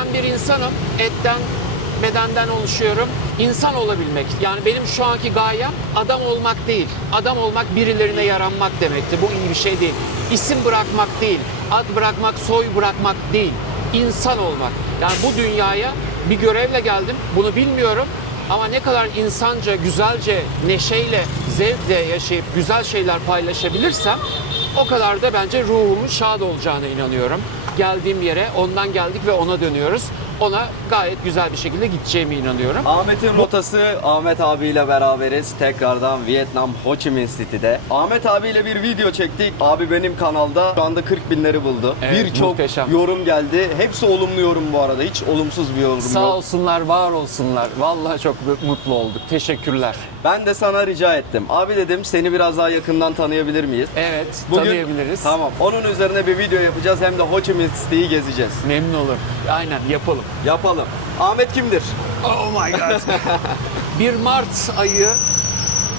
Ben bir insanım. Etten, bedenden oluşuyorum. İnsan olabilmek. Yani benim şu anki gayem adam olmak değil. Adam olmak birilerine yaranmak demekti. Bu iyi bir şey değil. İsim bırakmak değil. Ad bırakmak, soy bırakmak değil. İnsan olmak. Yani bu dünyaya bir görevle geldim. Bunu bilmiyorum. Ama ne kadar insanca, güzelce, neşeyle, zevkle yaşayıp güzel şeyler paylaşabilirsem o kadar da bence ruhumun şad olacağına inanıyorum. Geldiğim yere ondan geldik ve ona dönüyoruz. Ona gayet güzel bir şekilde gideceğime inanıyorum. Ahmet'in rotası, Ahmet abiyle beraberiz. Tekrardan Vietnam Ho Chi Minh City'de. Ahmet abiyle bir video çektik. Abi benim kanalda şu anda 40 binleri buldu. Evet, Birçok muhteşem. yorum geldi. Hepsi olumlu yorum bu arada. Hiç olumsuz bir yorum Sağ yok. olsunlar, var olsunlar. Vallahi çok mutlu olduk. Teşekkürler. Ben de sana rica ettim. Abi dedim seni biraz daha yakından tanıyabilir miyiz? Evet, Bugün- tanıyabiliriz. Tamam. Onun üzerine bir video yapacağız. Hem de Ho Chi Minh City'yi gezeceğiz. Memnun olurum. Aynen, yapalım. Yapalım. Ahmet kimdir? Oh my god. 1 Mart ayı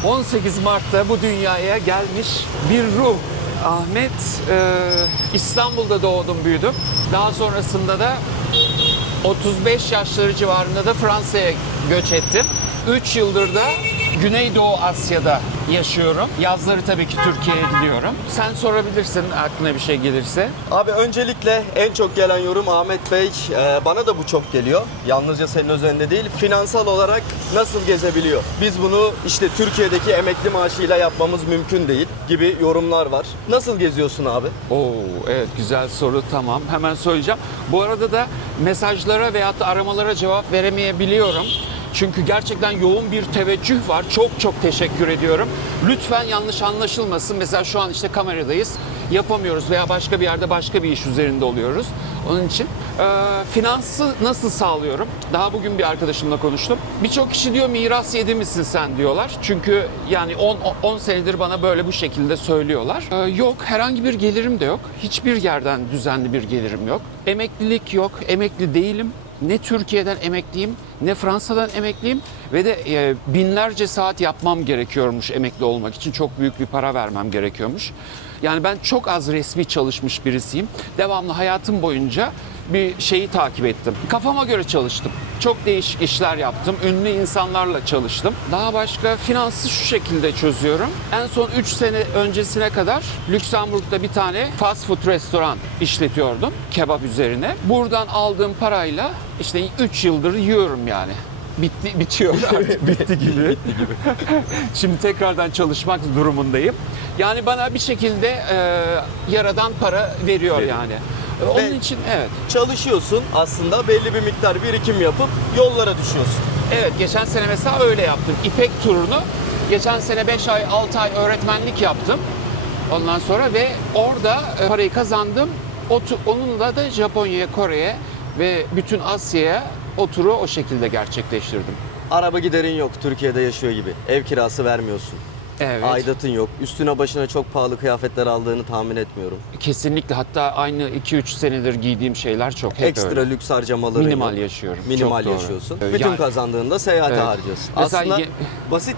18 Mart'ta bu dünyaya gelmiş bir ruh. Ahmet İstanbul'da doğdum, büyüdüm. Daha sonrasında da 35 yaşları civarında da Fransa'ya göç ettim. 3 yıldır da Güneydoğu Asya'da yaşıyorum. Yazları tabii ki Türkiye'ye gidiyorum. Sen sorabilirsin aklına bir şey gelirse. Abi öncelikle en çok gelen yorum Ahmet Bey, bana da bu çok geliyor. Yalnızca senin özelinde değil, finansal olarak nasıl gezebiliyor? Biz bunu işte Türkiye'deki emekli maaşıyla yapmamız mümkün değil gibi yorumlar var. Nasıl geziyorsun abi? Oo, evet, güzel soru, tamam. Hemen söyleyeceğim. Bu arada da mesajlara veyahut da aramalara cevap veremeyebiliyorum. Çünkü gerçekten yoğun bir teveccüh var. Çok çok teşekkür ediyorum. Lütfen yanlış anlaşılmasın. Mesela şu an işte kameradayız. Yapamıyoruz veya başka bir yerde başka bir iş üzerinde oluyoruz. Onun için finansı nasıl sağlıyorum? Daha bugün bir arkadaşımla konuştum. Birçok kişi diyor miras yedi misin sen diyorlar. Çünkü yani 10 senedir bana böyle bu şekilde söylüyorlar. Yok, herhangi bir gelirim de yok. Hiçbir yerden düzenli bir gelirim yok. Emeklilik yok. Emekli değilim. Ne Türkiye'den emekliyim, ne Fransa'dan emekliyim ve de binlerce saat yapmam gerekiyormuş emekli olmak için. Çok büyük bir para vermem gerekiyormuş. Yani ben çok az resmi çalışmış birisiyim. Devamlı hayatım boyunca bir şeyi takip ettim. Kafama göre çalıştım. Çok değişik işler yaptım. Ünlü insanlarla çalıştım. Daha başka finansı şu şekilde çözüyorum. En son 3 sene öncesine kadar Lüksemburg'da bir tane fast food restoran işletiyordum. Kebap üzerine. Buradan aldığım parayla işte 3 yıldır yiyorum yani. Bitiyor artık. Bitti gibi. Şimdi tekrardan çalışmak durumundayım. Yani bana bir şekilde yaradan para veriyor yani. Onun için evet. Çalışıyorsun aslında, belli bir miktar birikim yapıp yollara düşüyorsun. Evet, geçen sene mesela öyle yaptım. İpek turunu geçen sene 5 ay 6 ay öğretmenlik yaptım. Ondan sonra ve orada parayı kazandım. Onunla da Japonya'ya, Kore'ye ve bütün Asya'ya o turu o şekilde gerçekleştirdim. Araba giderin yok Türkiye'de yaşıyor gibi. Ev kirası vermiyorsun. Evet. Aidatın yok. Üstüne başına çok pahalı kıyafetler aldığını tahmin etmiyorum. Kesinlikle, hatta aynı 2-3 senedir giydiğim şeyler çok hep Ekstra öyle. lüks harcamaları Minimal yok. yaşıyorum. Minimal Çok doğru. yaşıyorsun. Yani- Bütün kazandığında seyahate Evet. harcıyorsun. Mesela Aslında basit.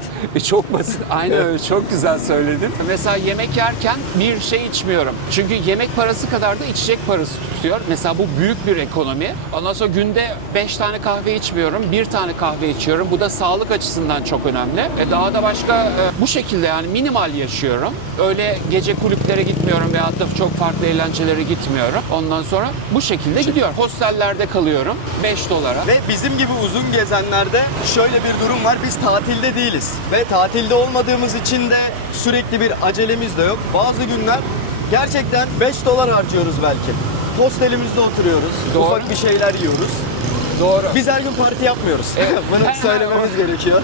Çok basit. Aynen öyle. Çok güzel söyledin. Mesela yemek yerken bir şey içmiyorum. Çünkü yemek parası kadar da içecek parası tutuyor. Mesela bu büyük bir ekonomi. Ondan sonra günde 5 tane kahve içmiyorum. 1 tane kahve içiyorum. Bu da sağlık açısından çok önemli. Daha da başka bu şekilde yani minimal yaşıyorum. Öyle gece kulüplere gitmiyorum veyahut da çok farklı eğlencelere gitmiyorum. Ondan sonra bu şekilde gidiyor. Hostellerde kalıyorum. 5 dolara. Ve bizim gibi uzun gezenlerde şöyle bir durum var. Biz tatilde değiliz. Ve tatilde olmadığımız için de sürekli bir acelemiz de yok. Bazı günler gerçekten 5 dolar harcıyoruz belki. Hostelimizde oturuyoruz. Doğru. Ufak bir şeyler yiyoruz. Doğru. Biz her gün parti yapmıyoruz. Evet. Bunu söylememiz gerekiyor.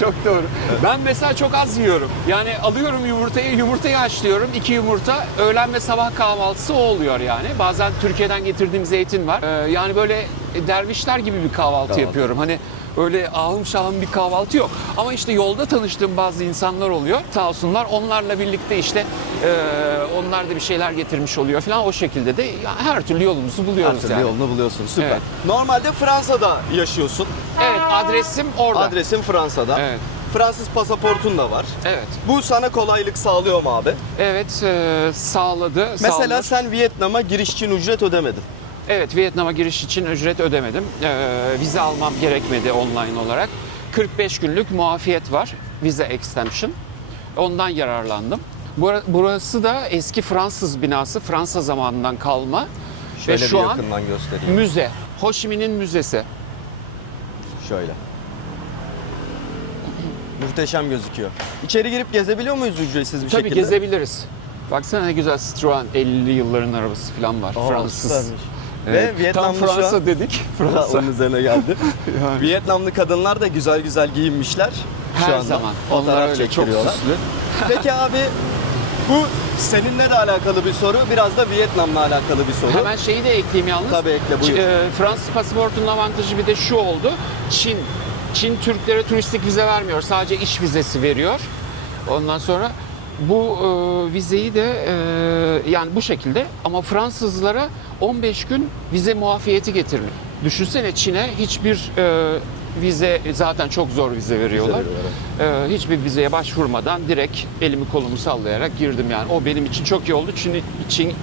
Çok doğru. Ben mesela çok az yiyorum. Yani alıyorum yumurtayı haşlıyorum. 2 yumurta, öğlen ve sabah kahvaltısı o oluyor yani. Bazen Türkiye'den getirdiğim zeytin var. Yani böyle dervişler gibi bir kahvaltı yapıyorum. Hani öyle ahım şahım bir kahvaltı yok. Ama işte yolda tanıştığım bazı insanlar oluyor. Sağ olsunlar, onlarla birlikte işte onlar da bir şeyler getirmiş oluyor falan. O şekilde de her türlü yolumuzu buluyoruz Her türlü yani. yolunu buluyorsun. Süper. Evet. Normalde Fransa'da yaşıyorsun. Evet, adresim orada. Adresin Fransa'da. Evet. Fransız pasaportun da var. Evet. Bu sana kolaylık sağlıyor mu abi? Evet, sağladı. Mesela sağlıyor. sen Vietnam'a giriş için ücret ödemedin. Evet, Vietnam'a giriş için ücret ödemedim. Vize almam gerekmedi online olarak. 45 günlük muafiyet var, vize extension. Ondan yararlandım. Burası da eski Fransız binası, Fransa zamanından kalma. Şöyle Ve şu bir an yakından göstereyim. müze. Ho Chi Minh'in müzesi. Şöyle. Muhteşem gözüküyor. İçeri girip gezebiliyor muyuz ücretsiz bir Tabii şekilde? gezebiliriz. Baksana ne güzel Citroen 50'li yılların arabası falan var. Aa, Fransız. süpermiş. Evet. Ve Vietnamlı Tam şu Fransa an- dedik. Fransa. Onun üzerine geldi. Yani. Vietnamlı kadınlar da güzel güzel giyinmişler. Şu Her anda zaman. fotoğraf Onlar öyle çok çektiriyorlar. süslü. Peki abi, bu seninle de alakalı bir soru, biraz da Vietnam'la alakalı bir soru. Hemen şeyi de ekleyeyim yalnız. Tabii ekle, buyur. Fransız pasaportunun avantajı bir de şu oldu. Çin Türklere turistik vize vermiyor. Sadece iş vizesi veriyor. Ondan sonra bu vizeyi de yani bu şekilde, ama Fransızlara 15 gün vize muafiyeti getirmiş. Düşünsene, Çin'e hiçbir vize, zaten çok zor vize veriyorlar. Hiçbir vizeye başvurmadan direkt elimi kolumu sallayarak girdim yani. O benim için çok iyi oldu.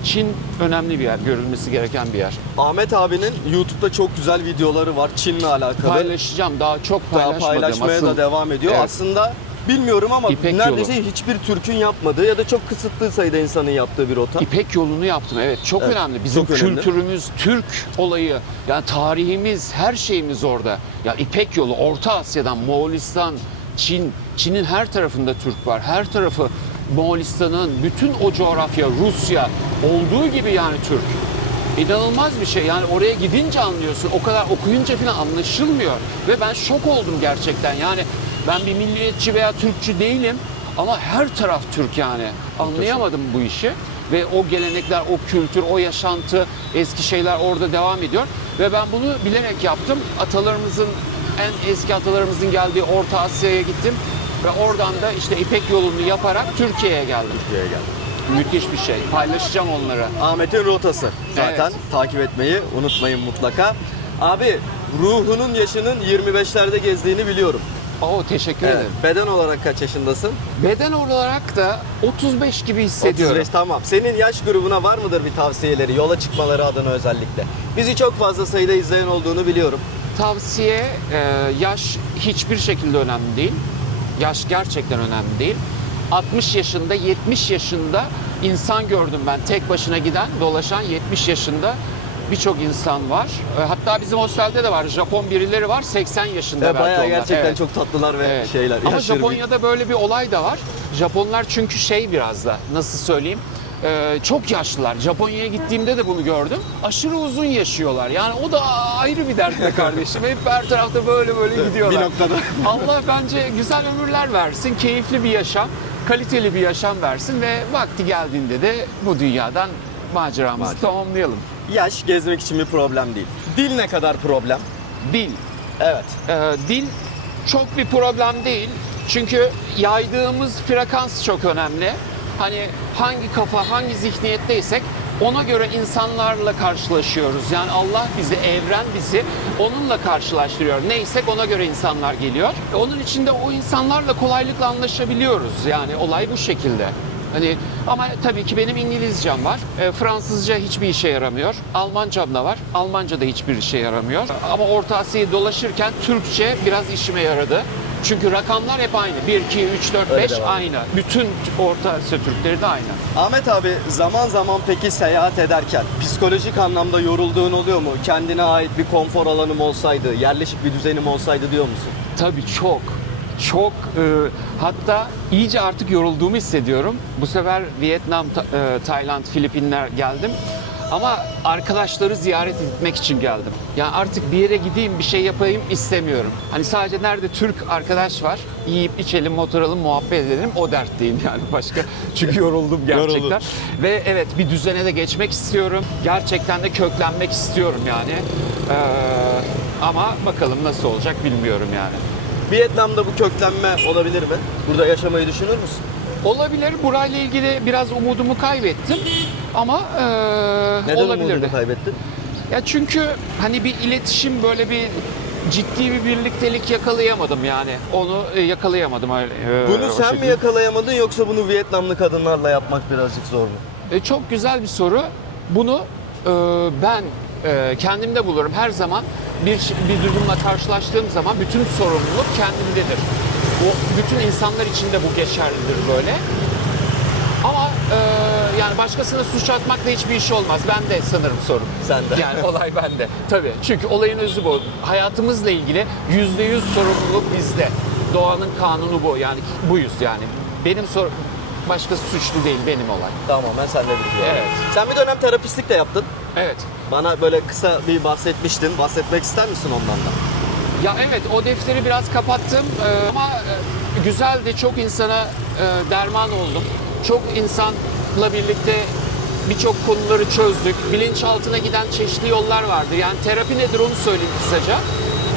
Çin önemli bir yer, görülmesi gereken bir yer. Ahmet abinin YouTube'da çok güzel videoları var Çin'le alakalı. Paylaşacağım, daha çok Daha paylaşmadım. paylaşmaya Asıl da devam ediyor. Evet. Aslında bilmiyorum ama İpek neredeyse yolu. hiçbir Türk'ün yapmadığı ya da çok kısıtlı sayıda insanın yaptığı bir rota. İpek yolunu yaptım, evet. Çok Evet, önemli. Bizim çok önemli. kültürümüz, Türk olayı, yani tarihimiz, her şeyimiz orada. Ya İpek yolu, Orta Asya'dan Moğolistan, Çin'in her tarafında Türk var. Her tarafı Moğolistan'ın, bütün o coğrafya, Rusya olduğu gibi yani Türk. İnanılmaz bir şey. Yani oraya gidince anlıyorsun. O kadar okuyunca falan anlaşılmıyor. Ve ben şok oldum gerçekten. Yani ben bir milliyetçi veya Türkçü değilim. Ama her taraf Türk yani. Anlayamadım bu işi. Ve o gelenekler, o kültür, o yaşantı, eski şeyler orada devam ediyor. Ve ben bunu bilerek yaptım. En eski atalarımızın geldiği Orta Asya'ya gittim. Ve oradan da işte İpek yolunu yaparak Türkiye'ye geldim. Türkiye'ye geldi. Müthiş bir şey. Paylaşacağım onları. Ahmet'in rotası. Zaten Evet. takip etmeyi unutmayın mutlaka. Abi, ruhunun yaşının 25'lerde gezdiğini biliyorum. Oo, teşekkür Evet. ederim. Beden olarak kaç yaşındasın? Beden olarak da 35 gibi hissediyorum. 35, tamam. Senin yaş grubuna var mıdır bir tavsiyeleri, yola çıkmaları adına özellikle? Bizi çok fazla sayıda izleyen olduğunu biliyorum. Tavsiye, yaş hiçbir şekilde önemli değil. Yaş gerçekten önemli değil. 60 yaşında, 70 yaşında insan gördüm ben. Tek başına giden, dolaşan 70 yaşında birçok insan var. Hatta bizim hostelde de var. Japon birileri var. 80 yaşında belki Bayağı onlar. gerçekten Evet. çok tatlılar ve Evet. şeyler. Ama yaşları büyük. Japonya'da böyle bir olay da var. Japonlar çünkü biraz da nasıl söyleyeyim, çok yaşlılar. Japonya'ya gittiğimde de bunu gördüm. Aşırı uzun yaşıyorlar. Yani o da ayrı bir dert be kardeşim. Hep her tarafta böyle gidiyorlar. Bir noktada. Allah bence güzel ömürler versin. Keyifli bir yaşam, kaliteli bir yaşam versin ve vakti geldiğinde de bu dünyadan maceramızı tamamlayalım. Yaş gezmek için bir problem değil. Dil ne kadar problem? Dil. Evet. Dil çok bir problem değil. Çünkü yaydığımız frekans çok önemli. Hani hangi kafa, hangi zihniyetteysek ona göre insanlarla karşılaşıyoruz. Yani Allah bizi, evren bizi onunla karşılaştırıyor. Neysek ona göre insanlar geliyor. Onun için de o insanlarla kolaylıkla anlaşabiliyoruz. Yani olay bu şekilde. Hani ama tabii ki benim İngilizcem var. Fransızca hiçbir işe yaramıyor. Almancam da var. Almanca da hiçbir işe yaramıyor. Ama Orta Asya'yı dolaşırken Türkçe biraz işime yaradı. Çünkü rakamlar hep aynı. 1, 2, 3, 4, Öyle 5 devam. aynı. Bütün Orta Asya Türkleri de aynı. Ahmet abi, zaman zaman peki seyahat ederken psikolojik anlamda yorulduğun oluyor mu? Kendine ait bir konfor alanım olsaydı, yerleşik bir düzenim olsaydı diyor musun? Tabii çok. Çok, hatta iyice artık yorulduğumu hissediyorum. Bu sefer Vietnam, Tayland, Filipinler geldim. Ama arkadaşları ziyaret etmek için geldim. Yani artık bir yere gideyim, bir şey yapayım istemiyorum. Hani sadece nerede Türk arkadaş var, yiyip içelim, oturalım, muhabbet edelim, o dertteyim yani başka. Çünkü yoruldum gerçekten. Yoruldum. Ve evet, bir düzene de geçmek istiyorum. Gerçekten de köklenmek istiyorum yani. Ama bakalım nasıl olacak bilmiyorum yani. Vietnam'da bu köklenme olabilir mi? Burada yaşamayı düşünür müsün? Olabilir. Burayla ilgili biraz umudumu kaybettim. Ama Neden olabilirdi. umudunu kaybettin? Ya çünkü hani bir iletişim, böyle bir ciddi bir birliktelik yakalayamadım yani. Onu yakalayamadım. Bunu o sen mi şekilde. yakalayamadın, yoksa bunu Vietnamlı kadınlarla yapmak birazcık zor mu? Çok güzel bir soru. Bunu ben kendimde bulurum. Her zaman bir durumla karşılaştığım zaman bütün sorumluluk kendimdedir. Bütün insanlar için de bu geçerlidir böyle. Ama yani başkasına suç atmakla hiçbir iş olmaz. Ben de sanırım sorun. Sen de. Yani olay bende. Tabii. Çünkü olayın özü bu. Hayatımızla ilgili %100 sorumluluk bizde. Doğanın kanunu bu. Yani buyuz yani. Başkası suçlu değil, benim olay. Tamamen senle bitiyor. Evet. Sen bir dönem terapistlik de yaptın. Evet. Bana böyle kısa bir bahsetmiştin. Bahsetmek ister misin ondan da? Ya evet, o defteri biraz kapattım ama güzeldi. Çok insana derman oldum. Çok insanla birlikte birçok konuları çözdük. Bilinçaltına giden çeşitli yollar vardı. Yani terapi nedir onu söyleyeyim kısaca.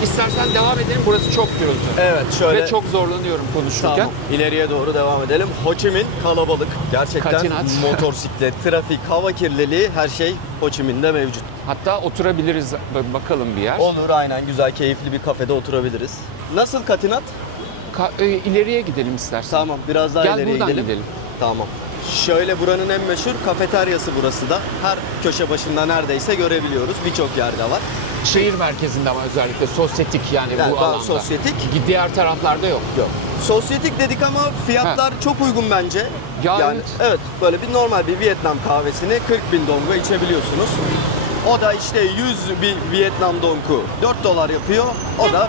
İstersen devam edelim. Burası çok gürültü. Evet, şöyle. Ve çok zorlanıyorum konuşurken. Tamam. İleriye doğru devam edelim. Ho Chi Minh kalabalık. Gerçekten Katinat. motosiklet, trafik, hava kirliliği her şey Ho Chi Minh'de mevcut. Hatta oturabiliriz. Bakalım bir yer. Olur, aynen, güzel keyifli bir kafede oturabiliriz. Nasıl Katinat? İleriye gidelim istersen. Tamam, biraz daha Gel ileriye buradan gidelim. Tamam. Şöyle, buranın en meşhur kafeteryası burası da. Her köşe başında neredeyse görebiliyoruz. Birçok yerde var. Şehir merkezinde ama özellikle sosyetik yani Yani bu daha alanda. sosyetik. Diğer taraflarda yok. Yok. Sosyetik dedik ama fiyatlar çok uygun bence. Ya yani evet. evet, böyle bir normal bir Vietnam kahvesini 40 bin donga içebiliyorsunuz. O da işte 100 bir Vietnam donku 4 dolar yapıyor. O da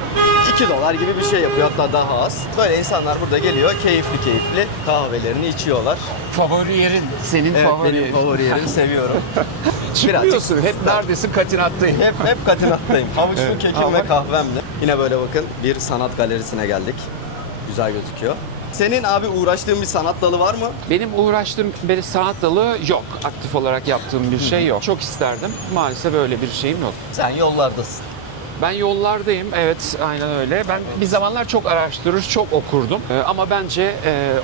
2 dolar gibi bir şey yapıyor, hatta daha az. Böyle insanlar burada geliyor, keyifli kahvelerini içiyorlar. Favori yerin. Senin Evet, favori benim yerin. favori yerim, seviyorum. Çıkmıyorsun. Hep neredesin? Katinattayım. Hep Katinat'tayım. Havuçlu Evet, kekim ama- ve kahvemle. Yine böyle bakın, bir sanat galerisine geldik. Güzel gözüküyor. Senin abi uğraştığın bir sanat dalı var mı? Benim uğraştığım bir sanat dalı yok. Aktif olarak yaptığım bir şey yok. Çok isterdim. Maalesef öyle bir şeyim yok. Sen yollardasın. Ben yollardayım. Evet, aynen öyle. Ben bir zamanlar çok araştırır, çok okurdum. Ama bence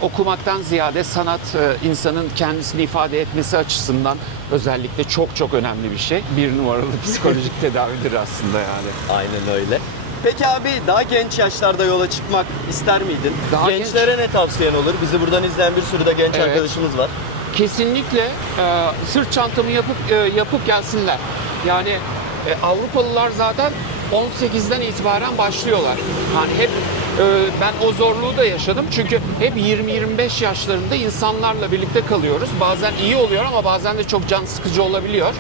okumaktan ziyade sanat insanın kendisini ifade etmesi açısından özellikle çok çok önemli bir şey. Bir numaralı psikolojik tedavidir aslında yani. Aynen öyle. Peki abi, daha genç yaşlarda yola çıkmak ister miydin? Daha Gençlere ne tavsiyen olur? Bizi buradan izleyen bir sürü de genç Evet. arkadaşımız var. Kesinlikle sırt çantamı yapıp gelsinler. Yani Avrupalılar zaten 18'den itibaren başlıyorlar. Yani hep ben o zorluğu da yaşadım. Çünkü hep 20-25 yaşlarında insanlarla birlikte kalıyoruz. Bazen iyi oluyor ama bazen de çok can sıkıcı olabiliyor.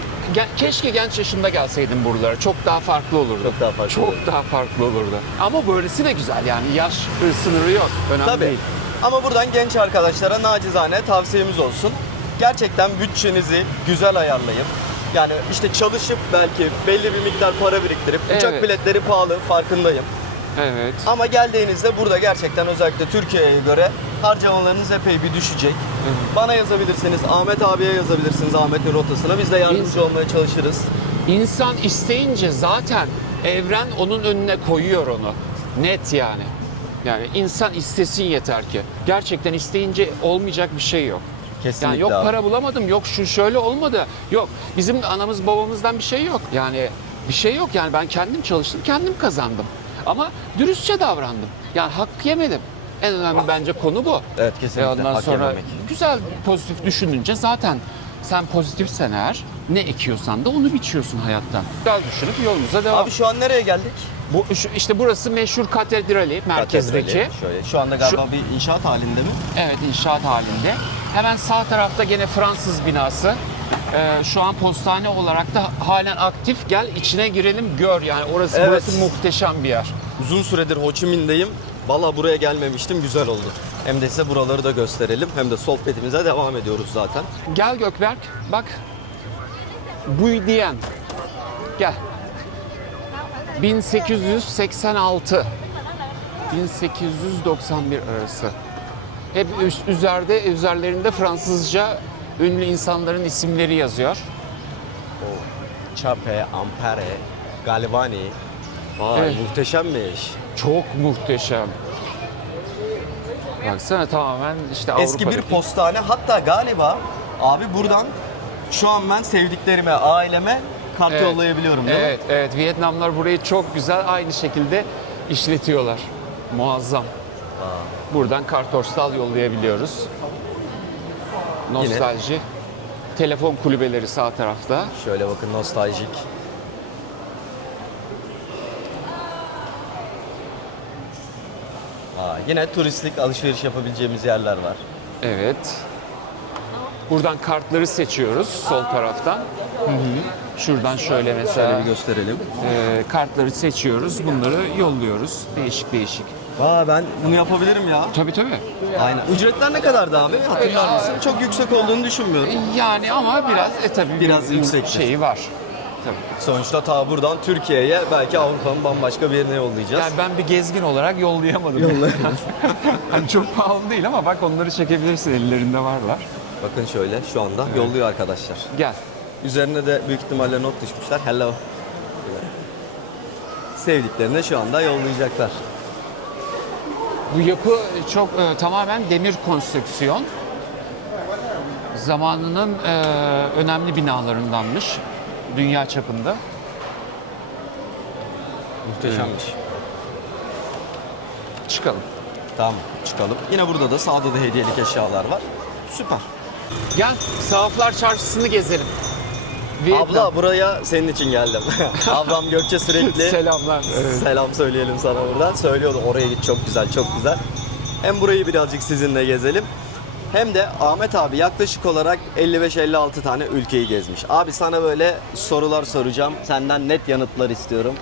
Keşke genç yaşımda gelseydim buralara. Çok daha farklı olurdu. Çok daha farklı olurdu. Daha farklı olurdu. Ama böylesi de güzel yani. Yaş sınırı yok. Önemli Tabii. değil. Ama buradan genç arkadaşlara nacizane tavsiyemiz olsun. Gerçekten bütçenizi güzel ayarlayın. Yani işte çalışıp belki belli bir miktar para biriktirip, uçak Evet. biletleri pahalı, farkındayım. Evet. Ama geldiğinizde burada gerçekten özellikle Türkiye'ye göre harcamalarınız epey bir düşecek. Bana yazabilirsiniz, Ahmet abiye yazabilirsiniz, Ahmet'in rotasına. Biz de yardımcı olmaya çalışırız. İnsan isteyince zaten evren onun önüne koyuyor onu. Net yani. Yani insan istesin yeter ki. Gerçekten isteyince olmayacak bir şey yok. Kesinlikle Yani yok abi. para bulamadım, yok şu şöyle olmadı. Yok bizim anamız babamızdan bir şey yok. Yani bir şey yok yani ben kendim çalıştım, kendim kazandım. Ama dürüstçe davrandım. Yani hak yemedim. En önemli bence konu bu. Evet, kesinlikle. Ondan Hak sonra yememek. güzel pozitif düşününce zaten sen pozitifsen eğer ne ekiyorsan da onu biçiyorsun hayattan. Güzel düşünüp yolumuza devam. Abi şu an nereye geldik? İşte burası meşhur katedrali merkezdeki. Katedrali. Şöyle. Şu anda galiba bir inşaat halinde mi? Evet, inşaat halinde. Hemen sağ tarafta gene Fransız binası. Şu an postane olarak da halen aktif. Gel içine girelim gör yani Evet. burası muhteşem bir yer. Uzun süredir Ho Chi Minh'deyim. Valla buraya gelmemiştim, güzel oldu. Hem de size buraları da gösterelim, hem de sohbetimize devam ediyoruz zaten. Gel Gökberk bak. Buydiyen. Gel. 1886 1891 arası. Hep üzerlerinde Fransızca ünlü insanların isimleri yazıyor. Chape, Ampere, Galvani. Vay, Evet. muhteşemmiş. Çok muhteşem. Baksana tamamen işte Eski bir Avrupa'daki. postane, hatta galiba abi buradan şu an ben sevdiklerime, aileme kart Evet. yollayabiliyorum değil mi? Evet, evet. Vietnamlar burayı çok güzel aynı şekilde işletiyorlar. Muazzam. Buradan kartpostal yollayabiliyoruz. Nostalji. Telefon kulübeleri sağ tarafta. Şöyle bakın, nostaljik. Yine turistik alışveriş yapabileceğimiz yerler var. Evet. Buradan kartları seçiyoruz sol taraftan. Şuradan şöyle Şöyle mesela bir gösterelim. kartları seçiyoruz. Bunları yolluyoruz. Değişik değişik. Ben bunu yapabilirim ya. Tabii tabii. Aynen. Ücretler ne kadardı abi? Hatırlar mısın? Çok yüksek olduğunu düşünmüyorum. Yani ama biraz tabii Biraz bir yüksektir. şeyi var. Tabii. Sonuçta ta buradan Türkiye'ye belki Avrupa'nın bambaşka bir yerine yollayacağız. Yani ben bir gezgin olarak yollayamadım. Hani çok pahalı değil ama bak onları çekebilirsin, ellerinde varlar. Bakın şöyle şu anda yolluyor arkadaşlar. Gel. Üzerine de büyük ihtimalle not düşmüşler. Hello. Sevdiklerine şu anda yollayacaklar. Bu yapı çok tamamen demir konstrüksiyon. Zamanının önemli binalarındanmış. Dünya çapında. Muhteşemmiş. Çıkalım. Tamam, çıkalım. Yine burada da sağda da hediyelik eşyalar var. Süper. Gel, Sahaflar Çarşısı'nı gezelim. Abla buraya senin için geldim. Ablam Gökçe sürekli Selamlar. Evet. selam söyleyelim sana buradan. Söylüyordu oraya git, çok güzel, çok güzel. Hem burayı birazcık sizinle gezelim. Hem de Ahmet abi yaklaşık olarak 55-56 tane ülkeyi gezmiş. Abi sana böyle sorular soracağım. Senden net yanıtlar istiyorum.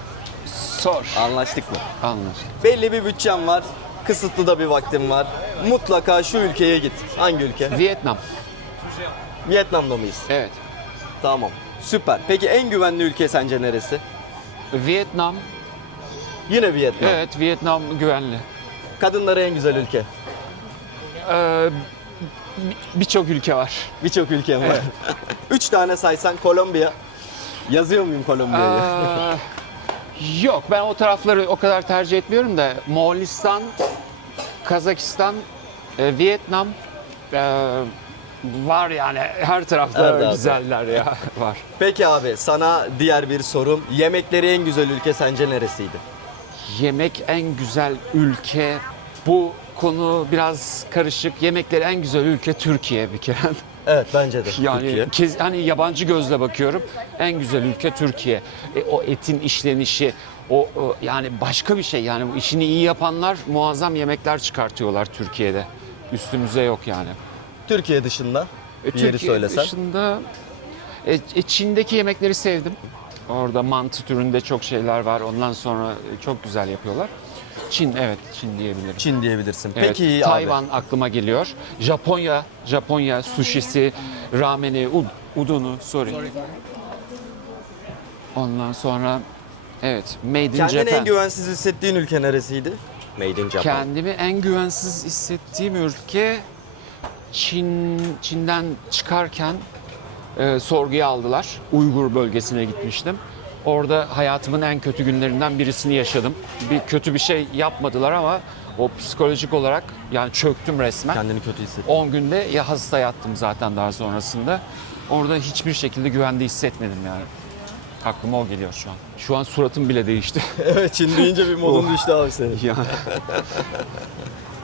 Sor. Anlaştık mı? Anlaştık. Belli bir bütçem var. Kısıtlı da bir vaktim var. Mutlaka şu ülkeye git. Hangi ülke? Vietnam. Vietnam'da mıyız? Evet. Tamam. Süper. Peki en güvenli ülke sence neresi? Vietnam. Yine Vietnam. Evet, Vietnam güvenli. Kadınlara en güzel ülke. Birçok ülke var. Birçok ülke var. 3 tane saysan Kolombiya. Yazıyor muyum Kolombiya'yı? Yok, ben o tarafları o kadar tercih etmiyorum da Moğolistan, Kazakistan, Vietnam var yani her tarafta Her tarafta. güzeller ya var. Peki abi sana diğer bir sorum. Yemekleri en güzel ülke sence neresiydi? Yemek en güzel ülke, bu konu biraz karışık. Yemekleri en güzel ülke Türkiye bir kere. Evet bence de. Yani Türkiye. hani yabancı gözle bakıyorum. En güzel ülke Türkiye. O etin işlenişi, yani başka bir şey. Yani bu işini iyi yapanlar muazzam yemekler çıkartıyorlar Türkiye'de. Üstümüze yok yani. Türkiye dışında bir yeri Türkiye söylesen. dışında Çin'deki yemekleri sevdim. Orada mantı türünde çok şeyler var. Ondan sonra çok güzel yapıyorlar. Çin, evet, Çin diyebilirim. Çin diyebilirsin. Evet, Peki abi. Tayvan aklıma geliyor. Japonya sushisi, rameni, udonu, sorry. Ondan sonra evet, Made in Kendini Japan. en güvensiz hissettiğin ülke neresiydi? Made in Japan. Kendimi en güvensiz hissettiğim ülke Çin'den çıkarken sorguya aldılar. Uygur bölgesine gitmiştim. Orada hayatımın en kötü günlerinden birisini yaşadım. Kötü bir şey yapmadılar ama o psikolojik olarak yani çöktüm resmen. Kendini kötü hissettin. 10 günde ya hasta yattım zaten daha sonrasında. Orada hiçbir şekilde güvende hissetmedim yani. Aklıma o geliyor şu an. Şu an suratım bile değişti. Evet Çin deyince bir modun düştü abi senin. Ya.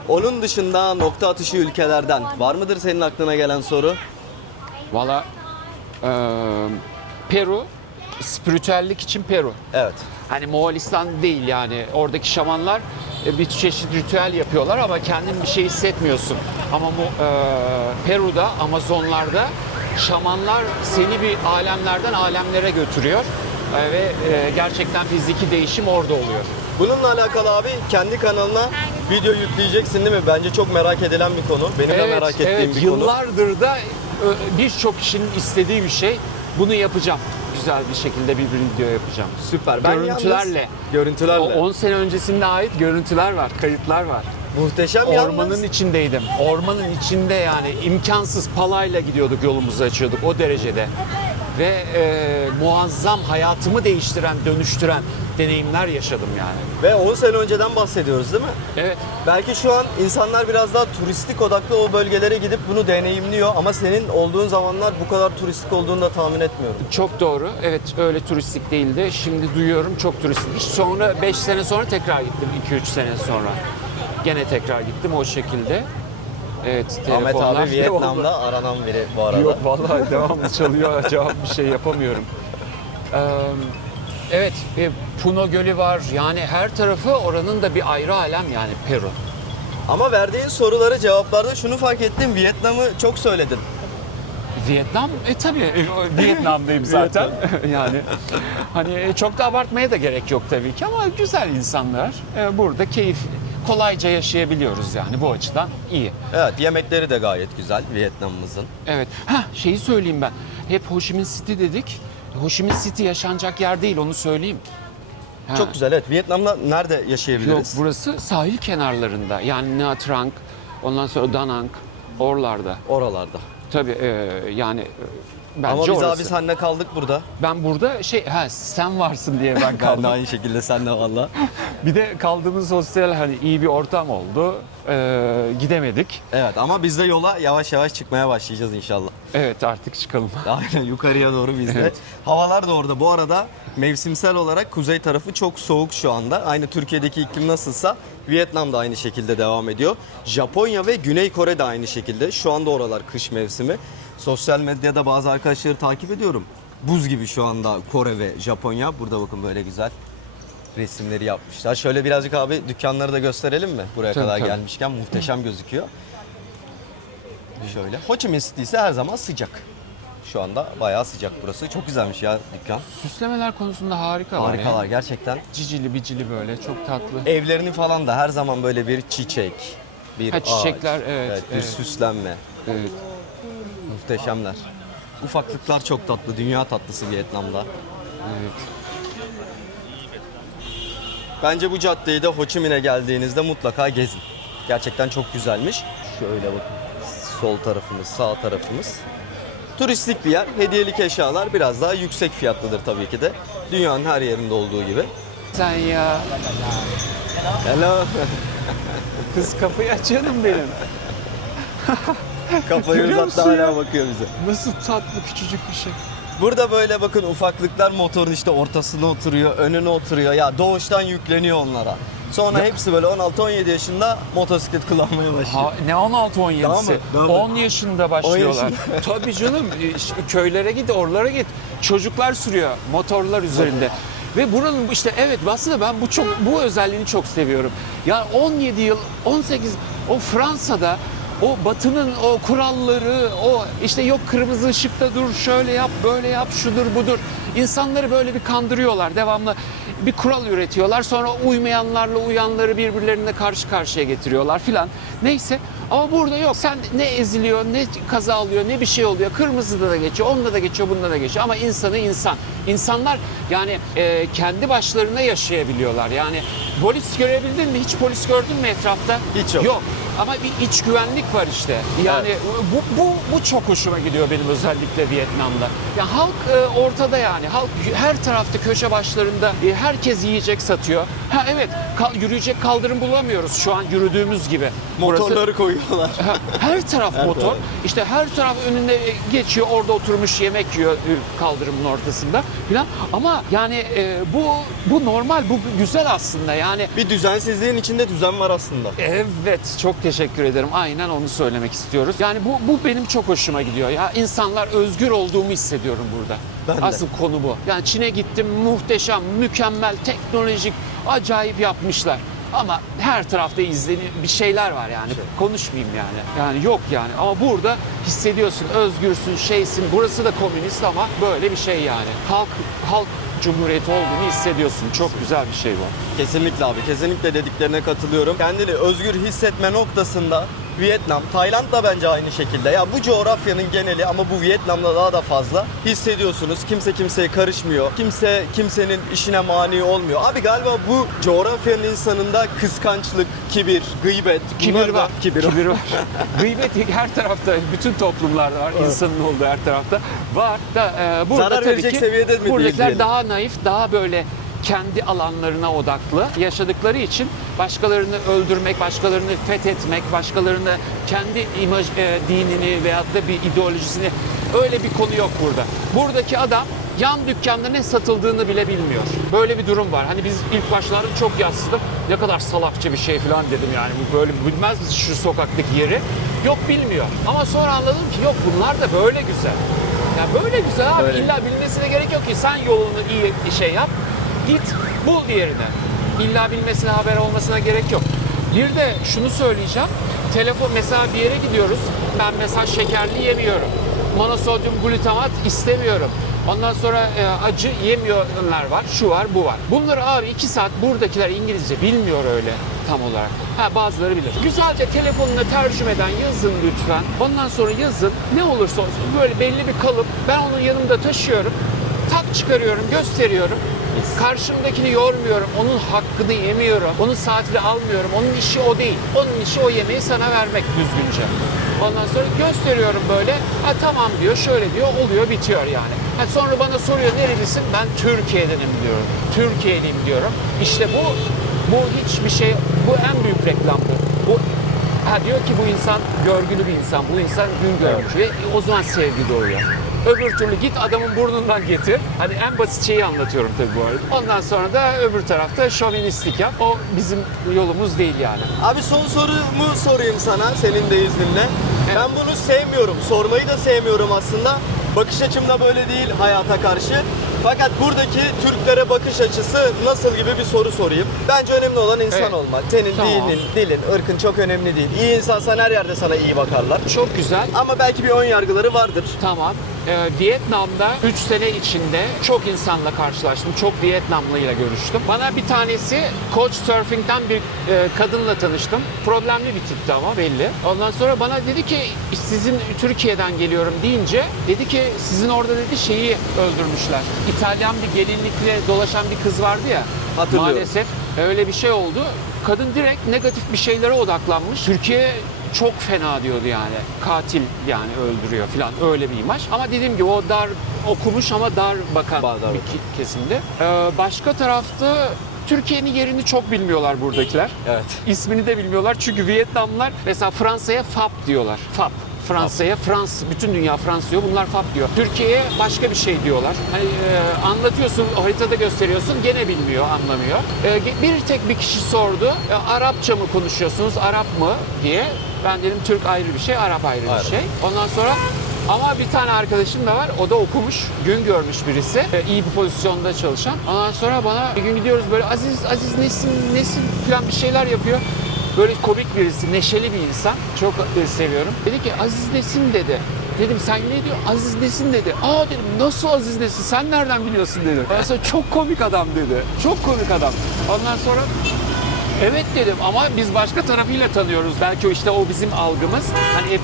Onun dışında nokta atışı ülkelerden var mıdır senin aklına gelen soru? Valla Peru, spiritüellik için Peru. Evet. Hani Moğolistan değil yani. Oradaki şamanlar bir çeşit ritüel yapıyorlar ama kendin bir şey hissetmiyorsun. Ama Peru'da, Amazonlarda şamanlar seni bir alemlerden alemlere götürüyor. Ve gerçekten fiziki değişim orada oluyor. Bununla alakalı abi kendi kanalına video yükleyeceksin değil mi? Bence çok merak edilen bir konu. Benim de merak ettiğim bir konu. Yıllardır da birçok kişinin istediği bir şey. Bunu yapacağım. Güzel bir şekilde bir video yapacağım. Süper. Ben Görüntülerle. yalnız- Görüntülerle. 10 sene öncesine ait görüntüler var, kayıtlar var. Muhteşem Ormanın yalnız. içindeydim. Ormanın içinde yani imkansız palayla gidiyorduk, yolumuzu açıyorduk o derecede. Ve muazzam hayatımı değiştiren, dönüştüren deneyimler yaşadım yani. Ve 10 sene önceden bahsediyoruz değil mi? Evet. Belki şu an insanlar biraz daha turistik odaklı o bölgelere gidip bunu deneyimliyor ama senin olduğun zamanlar bu kadar turistik olduğunu da tahmin etmiyorum. Çok doğru. Evet, öyle turistik değildi. Şimdi duyuyorum çok turistik. Sonra 5 sene sonra tekrar gittim. 2-3 sene sonra. Gene tekrar gittim o şekilde. Evet, Ahmet telefonlar abi Vietnam'da aranan biri bu arada. Yok vallahi devamlı çalıyor. Cevap bir şey yapamıyorum. Evet, Puno Gölü var. Yani her tarafı oranın da bir ayrı alem yani Peru. Ama verdiğin soruları cevaplarda şunu fark ettim. Vietnam'ı çok söyledin. Vietnam, tabii Vietnam'dayım zaten. Yani hani çok da abartmaya da gerek yok tabii ki ama güzel insanlar. Burada kolayca yaşayabiliyoruz yani bu açıdan iyi. Evet, yemekleri de gayet güzel Vietnam'ımızın. Evet. Şeyi söyleyeyim ben. Hep Ho Chi Minh City dedik. Ho Chi Minh City yaşanacak yer değil, onu söyleyeyim. Ha. Çok güzel, evet. Vietnam'da nerede Yok, yaşayabiliriz? burası sahil kenarlarında. Yani Nha Trang, ondan sonra Da Nang, oralarda. Oralarda. Tabii yani bence Ama biz orası. abi senle kaldık burada. Ben burada sen varsın diye ben Ben de kaldım. aynı şekilde senle valla. Bir de kaldığımız hostel hani iyi bir ortam oldu. Gidemedik. Evet, ama biz de yola yavaş yavaş çıkmaya başlayacağız inşallah. Evet, artık çıkalım. Aynen, yukarıya doğru biz de. Evet. Havalar da orada. Bu arada mevsimsel olarak kuzey tarafı çok soğuk şu anda. Aynı Türkiye'deki iklim nasılsa Vietnam da aynı şekilde devam ediyor. Japonya ve Güney Kore de aynı şekilde. Şu anda oralar kış mevsimi. Sosyal medyada bazı arkadaşları takip ediyorum. Buz gibi şu anda Kore ve Japonya. Burada bakın böyle güzel resimleri yapmışlar. Şöyle birazcık abi dükkanları da gösterelim mi? Buraya Tabii, kadar tabii. gelmişken muhteşem gözüküyor. Şöyle. Ho Chi Minh City ise her zaman sıcak. Şu anda bayağı sıcak burası. Çok güzelmiş ya dükkan. Süslemeler konusunda harikalar. Harikalar ya. gerçekten. Cicili bicili böyle, çok tatlı. Evlerini falan da her zaman böyle bir çiçek, bir Çiçekler, ağaç, evet, bir evet. süslenme. Evet. Muhteşemler. Ufaklıklar çok tatlı. Dünya tatlısı Vietnam'da. Evet. Bence bu caddeyi de Ho Chi Minh'e geldiğinizde mutlaka gezin. Gerçekten çok güzelmiş. Şöyle bakın. Sol tarafımız, sağ tarafımız. Turistik bir yer. Hediyelik eşyalar biraz daha yüksek fiyatlıdır tabii ki de. Dünyanın her yerinde olduğu gibi. Sen ya. Hello. Kız kapıyı aç canım benim. Kafayı Görüyor uzattı, musun ya? hala bakıyor bize. Nasıl tatlı küçücük bir şey. Burada böyle bakın ufaklıklar motorun işte ortasına oturuyor, önüne oturuyor. Ya doğuştan yükleniyor onlara. Sonra hepsi böyle 16-17 yaşında motosiklet kullanmaya başlıyor. Ne 16-17'si? Daha mı? Daha mı? 10 yaşında başlıyorlar. 10 yaşında. Tabii canım, köylere git, oralara git. Çocuklar sürüyor motorlar üzerinde. Ve buranın işte evet, aslında ben bu özelliğini çok seviyorum. Ya 17 yıl, 18, o Fransa'da o Batı'nın o kuralları, o işte yok kırmızı ışıkta dur, şöyle yap, böyle yap, şudur budur. İnsanları böyle bir kandırıyorlar. Devamlı bir kural üretiyorlar. Sonra uymayanlarla uyanları birbirlerine karşı karşıya getiriyorlar filan. Neyse, ama burada yok. Sen ne eziliyor, ne kaza oluyor, ne bir şey oluyor. Kırmızıda da geçiyor, onda da geçiyor, bunda da geçiyor. Ama insanı insan. İnsanlar yani kendi başlarına yaşayabiliyorlar. Yani polis görebildin mi? Hiç polis gördün mü etrafta? Hiç yok. Yok. Ama bir iç güvenlik var işte. Yani bu çok hoşuma gidiyor benim, özellikle Vietnam'da. Ya halk ortada yani. Halk her tarafta, köşe başlarında herkes yiyecek satıyor. Ha evet, yürüyecek kaldırım bulamıyoruz şu an yürüdüğümüz gibi. Motorları koyuyorlar. Her taraf motor. taraf. İşte her taraf önünde geçiyor, orada oturmuş yemek yiyor kaldırımın ortasında falan. Ama yani bu normal, bu güzel aslında yani. Bir düzensizliğin içinde düzen var aslında. Evet, çok teşekkür ederim. Aynen onu söylemek istiyoruz. Yani bu benim çok hoşuma gidiyor ya. İnsanlar özgür olduğumu hissediyorum burada. Ben de. Asıl konu bu. Yani Çin'e gittim, muhteşem, mükemmel, teknolojik, acayip yapmışlar. Ama her tarafta bir şeyler var yani. Konuşmayayım yani. Yani yok yani. Ama burada hissediyorsun, özgürsün, şeysin. Burası da komünist ama böyle bir şey yani. Halk cumhuriyeti olduğunu hissediyorsun. Çok güzel bir şey bu. Kesinlikle abi, kesinlikle dediklerine katılıyorum. Kendini özgür hissetme noktasında Vietnam, Tayland da bence aynı şekilde. Ya bu coğrafyanın geneli ama bu Vietnam'da daha da fazla hissediyorsunuz. Kimse kimseye karışmıyor. Kimse kimsenin işine mani olmuyor. Abi galiba bu coğrafyanın insanında kıskançlık, kibir, gıybet. Kibir bunlar da- var. Kibir var. Gıybet her tarafta, bütün toplumlarda var. İnsanın olduğu her tarafta var. Burada Zarar tabii verecek ki seviyede mi değil buradakiler diyelim. daha naif, daha böyle kendi alanlarına odaklı yaşadıkları için başkalarını öldürmek, başkalarını fethetmek, başkalarını kendi dinini veyahut da bir ideolojisini, öyle bir konu yok burada. Buradaki adam yan dükkanda ne satıldığını bile bilmiyor. Böyle bir durum var. Hani biz ilk başlarda çok yatsıdık. Ne kadar salakça bir şey falan dedim yani. Bu böyle bilmez misin şu sokaktaki yeri? Yok, bilmiyor. Ama sonra anladım ki yok, bunlar da böyle güzel. Ya böyle güzel abi. Öyle. İlla bilmesine gerek yok ki. Sen yolunu iyi şey yap. Git bul diğerini. İlla bilmesine, haber olmasına gerek yok. Bir de şunu söyleyeceğim. Telefon mesela bir yere gidiyoruz. Ben mesela şekerli yemiyorum. Monosodyum glutamat istemiyorum. Ondan sonra acı yemiyorlar var. Şu var, bu var. Bunları abi 2 saat buradakiler İngilizce bilmiyor öyle tam olarak. Bazıları bilir. Güzelce telefonuna tercümeden yazın lütfen. Ondan sonra yazın. Ne olursa olsun böyle belli bir kalıp. Ben onu yanımda taşıyorum. Tak çıkarıyorum, gösteriyorum. Karşımdakini yormuyorum, onun hakkını yemiyorum, onun saatini almıyorum, onun işi o değil. Onun işi o yemeği sana vermek düzgünce. Ondan sonra gösteriyorum böyle, tamam diyor, şöyle diyor, oluyor, bitiyor yani. Sonra bana soruyor nerelisin? Ben Türkiye'denim diyorum, Türkiye'liyim diyorum. İşte bu hiçbir şey, bu en büyük reklamdı. Bu diyor ki bu insan görgülü bir insan, bu insan gün görmüş ve o zaman sevgi doğuyor. Öbür türlü git adamın burnundan getir. Hani en basit şeyi anlatıyorum tabii bu arada. Ondan sonra da öbür tarafta şovinistlik yap. O bizim yolumuz değil yani. Abi son sorumu sorayım sana senin de izninle. Evet. Ben bunu sevmiyorum. Sormayı da sevmiyorum aslında. Bakış açım da böyle değil hayata karşı. Fakat buradaki Türklere bakış açısı nasıl gibi bir soru sorayım. Bence önemli olan insan Evet. olmak. Senin Tamam. dinin, dilin, ırkın çok önemli değil. İyi insansan her yerde sana iyi bakarlar. Çok güzel. Ama belki bir ön yargıları vardır. Tamam. Vietnam'da 3 sene içinde çok insanla karşılaştım. Çok Vietnamlıyla görüştüm. Bana bir tanesi Couchsurfing'den bir kadınla tanıştım. Problemli bir tipti ama belli. Ondan sonra bana dedi ki sizin Türkiye'den geliyorum deyince dedi ki sizin orada dedi şeyi öldürmüşler. İtalyan bir gelinlikle dolaşan bir kız vardı ya. Hatırlıyorum. Maalesef öyle bir şey oldu. Kadın direkt negatif bir şeylere odaklanmış. Türkiye çok fena diyordu yani. Katil yani öldürüyor falan öyle bir imaj. Ama dediğim gibi o dar okumuş ama dar bakan Dar bir kesimdi. Başka tarafta Türkiye'nin yerini çok bilmiyorlar buradakiler. Evet. İsmini de bilmiyorlar çünkü Vietnamlılar mesela Fransa'ya FAP diyorlar. FAP. Fransa'ya bütün dünya Fransız diyor. Bunlar FAP diyor. Türkiye'ye başka bir şey diyorlar. Hani anlatıyorsun, haritada gösteriyorsun, gene bilmiyor, anlamıyor. Bir tek bir kişi sordu. Arapça mı konuşuyorsunuz, Arap mı diye. Ben dedim Türk ayrı bir şey, Arap ayrı bir şey. Ondan sonra ama bir tane arkadaşım da var. O da okumuş, gün görmüş birisi. İyi bir pozisyonda çalışan. Ondan sonra bana bir gün gidiyoruz böyle Aziz Nesin falan bir şeyler yapıyor. Böyle komik birisi, neşeli bir insan. Çok seviyorum. Dedi ki Aziz Nesin dedi. Dedim sen ne diyor? Aziz Nesin dedi. Dedim nasıl Aziz Nesin? Sen nereden biliyorsun dedim. Ondan sonra çok komik adam dedi. Çok komik adam. Ondan sonra evet dedim ama biz başka tarafıyla tanıyoruz. Belki o bizim algımız. Hani hep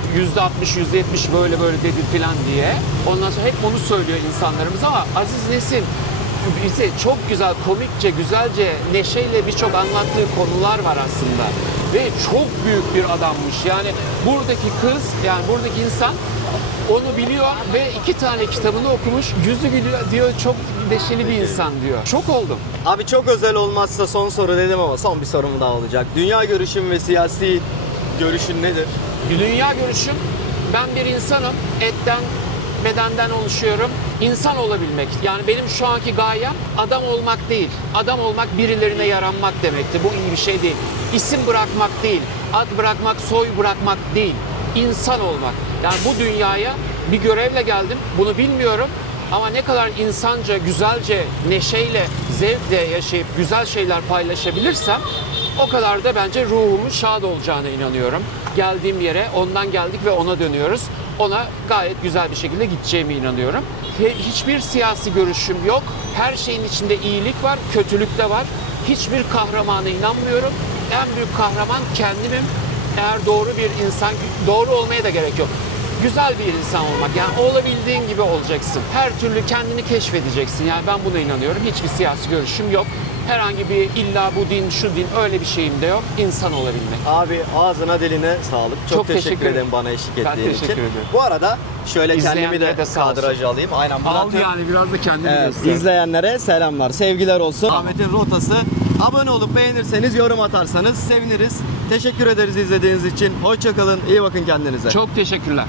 %60, %70 böyle dedi falan diye. Ondan sonra hep onu söylüyor insanlarımız ama Aziz Nesin bize çok güzel, komikçe, güzelce, neşeyle birçok anlattığı konular var aslında. Ve çok büyük bir adammış. Yani buradaki kız, yani buradaki insan onu biliyor ve 2 tane kitabını okumuş. Yüzü gülüyor diyor, çok neşeli bir insan diyor. Çok oldum. Abi çok özel olmazsa son soru dedim ama son bir sorum daha olacak. Dünya görüşün ve siyasi görüşün nedir? Dünya görüşüm, ben bir insanım. Etten, bedenden oluşuyorum. İnsan olabilmek. Yani benim şu anki gayem adam olmak değil. Adam olmak birilerine yaranmak demekti. Bu iyi bir şey değil. İsim bırakmak değil. Ad bırakmak, soy bırakmak değil. İnsan olmak. Yani bu dünyaya bir görevle geldim. Bunu bilmiyorum. Ama ne kadar insanca, güzelce, neşeyle, zevkle yaşayıp güzel şeyler paylaşabilirsem o kadar da bence ruhumun şad olacağına inanıyorum. Geldiğim yere ondan geldik ve ona dönüyoruz. Ona gayet güzel bir şekilde gideceğime inanıyorum. Hiçbir siyasi görüşüm yok. Her şeyin içinde iyilik var, kötülük de var. Hiçbir kahramana inanmıyorum. En büyük kahraman kendimim. Eğer doğru bir insan, doğru olmaya da gerek yok. Güzel bir insan olmak, yani olabildiğin gibi olacaksın. Her türlü kendini keşfedeceksin. Yani ben buna inanıyorum. Hiçbir siyasi görüşüm yok. Herhangi bir illa bu din, şu din öyle bir şeyim de yok. İnsan olabilmek. Abi ağzına diline sağlık. Çok teşekkür ederim bana eşlik ettiğin için. teşekkür ederim. Bu arada şöyle kendimi İzleyenlere de de sağ olsun. kadraja alayım. Aynen. Al yani biraz da kendini Evet, göster. izleyenlere selamlar, sevgiler olsun. Ahmet'in rotası. Abone olup beğenirseniz, yorum atarsanız seviniriz. Teşekkür ederiz izlediğiniz için. Hoşça kalın, iyi bakın kendinize. Çok teşekkürler.